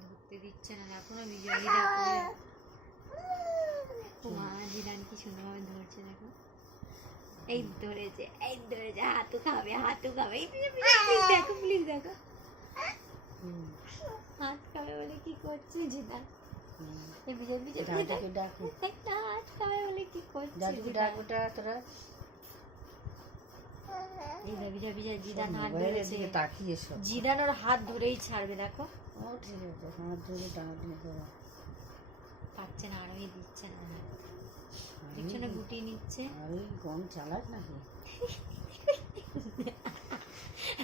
ধরতে দিচ্ছে না, এখনো বিজয়ীরা মা জিদান কি সুন্দরভাবে ধরছে দেখো। এই ধরেছে, এই ধরেছে, হাতু খাবে, হাতু খাবে। এই দেখো প্লিজ দেখো, হাত খাবে বলে কি করছে জিদান। এই বিজয় বিজয় ডাকু একটা হাত খাবে বলে কি করছে তোরা। এই বিজয় বিজয় জিদান হাত ধরেছে, তাকিয়ে সব জিদান ওর হাত ধরেই ছাড়বে দেখো। ও ঠিক আছে, হাত ধরে টানাটানি করো। পাচ্ছে না, আরোই দিচ্ছে না হাত, দেখছো না গুটিয়ে নিচ্ছে। আরে কম চালাক নাকি?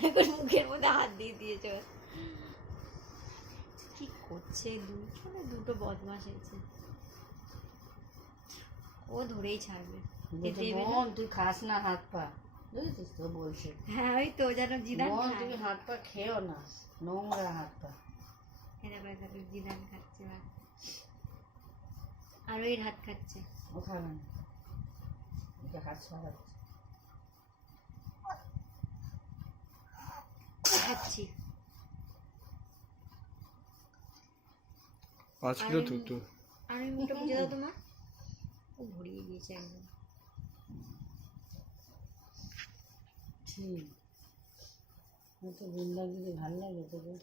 এখন মুখের মধ্যে হাত দিয়ে দিয়েছে। কি করছে, দুটো বদমাশ হয়েছে, ও ধরেই ছাড়বে। তুই খাস না হাত পা, বুঝেছিস তো বলছে। হ্যাঁ ওই তো যেন জিদান তুমি হাত পা খেও না, নোংরা হাত পা। জিদান খাচ্ছে ভাত, আর ওই হাত খাচ্ছে। ও খাবে না, হাত ছাড়াচ্ছে। খাচ্ছি 5 কিলো তুতু। আর ওই মুখটা বুঝে দাও তোমার, ও ভরিয়ে দিয়েছে একদম। ঠিক তো গুন্ডাগিরি ভাল লাগে তোকে?